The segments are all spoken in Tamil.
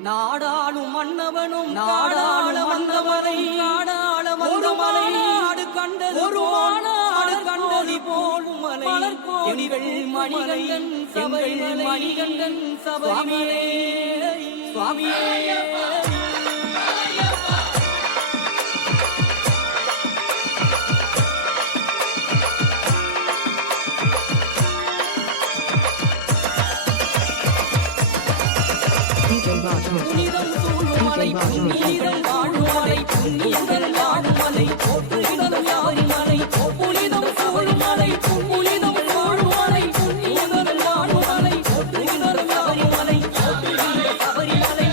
நாடாளும் மன்னவனும் நாடாள வந்தவனை நாடாள வந்தமலை நாடு கண்டது ஒரு நாடு கண்டது போலும் மலை எங்கள் மணிகண்டன் சபரிமலை மணிகண்டன் சபரிமலை சுவாமியே புனிதம் சூழுமலை புனிதம் வாழுமலை புனிதம் வாழுமலை போற்றுகிறம் யாரிமலை புனிதம் சூழுமலை புனிதம் வாழுமலை புனிதம் வாழுமலை போற்றுகிறம் யாரிமலை போற்றுகிற சபரிமலை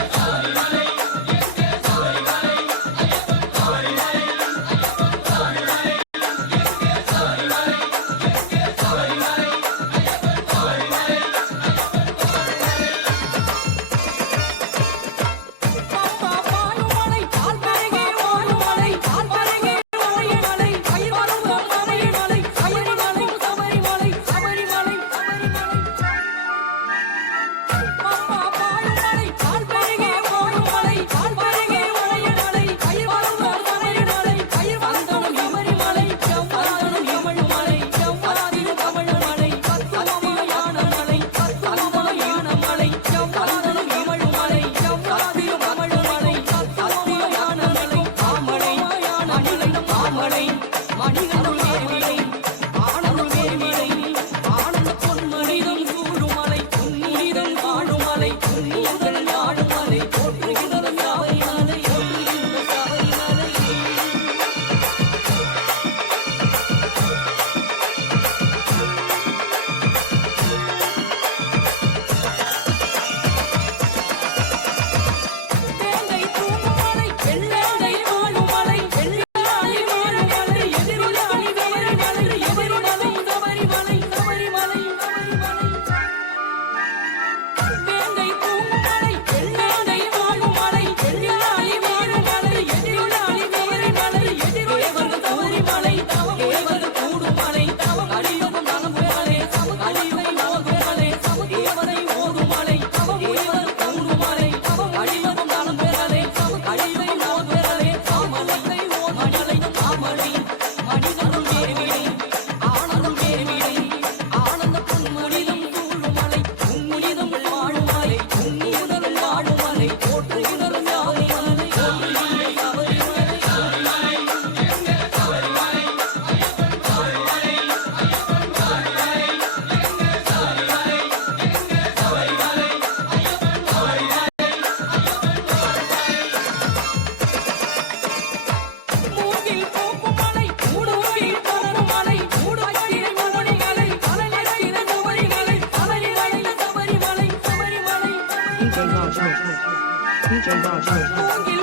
DJ Raj.